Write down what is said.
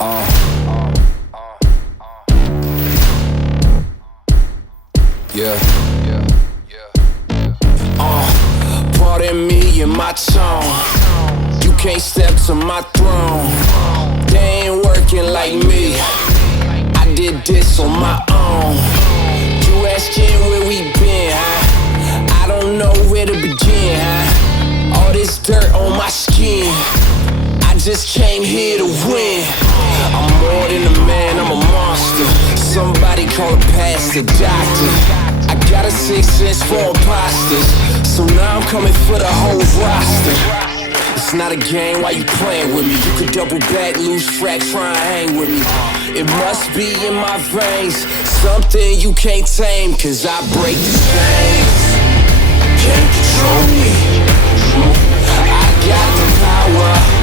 Yeah. Pardon me and my tone. You can't step to my throne. They ain't working like me. I did this on my own. You asking where we been, huh? I don't know where to begin, huh? All this dirt on my skin. I just came here to win. I'm more than a man, I'm a monster. Somebody call a pastor, doctor. I got a 6th sense for imposters, so now I'm coming for the whole roster. It's not a game, why you playing with me? You could double back, lose track, try and hang with me. It must be in my veins, something you can't tame, cause I break the chains. Can't control me. I got the power.